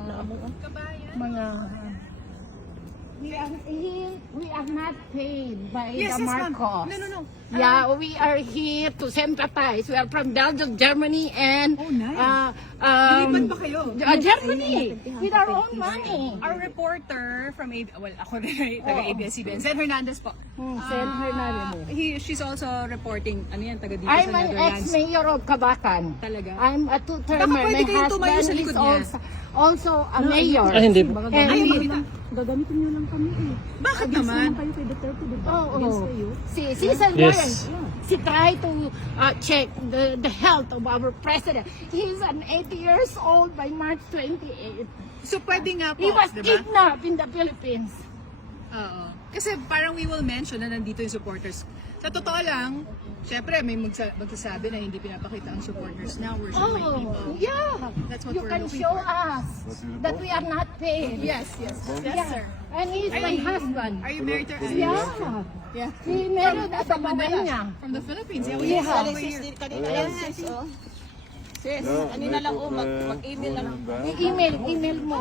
mga we are not paid by Yes, the yes, ma'am. Marcos. No. Yeah, we are here to sympathize. We are from Belgium, Germany, and Oh, nice. Lumipat pa kayo? Germany with our own money. Our reporter from ako rin, taga-ABS-CBN, Sen Hernandez po. Sen Hernandez. She's also reporting, taga dito I'm sa an Netherlands. ex-mayor of Kabakan. Talaga? I'm a two-termer. Baka pwede My kayong tumayo sa husband likod is niya. also a mayor. Ay, hindi. And Ay, we- Gagamitin nyo lang kami eh. Bakit Against naman? kayo kay Duterte, di ba? Oh, Against kayo. She's a Yes. lawyer. She tried to check the health of our president. He's an 80 years old by March 28. So pwede nga po, He was di ba? kidnapped in the Philippines. Oo. Kasi parang we will mention na nandito yung supporters. Sa totoo lang, syempre may magsasabi na hindi pinapakita ang supporters now. We're showing people. Oh, yeah. That's what You we're can looking show for. us that we are not paid. Yes, Yeah. sir. And he's my husband. Are you married to Yeah. Yeah. He married at the niya. From the Philippines. Yeah, we Yeah. saw over here. Kanina yan, sis, oh. Sis, kanina lang, mag-email lang. Email mo.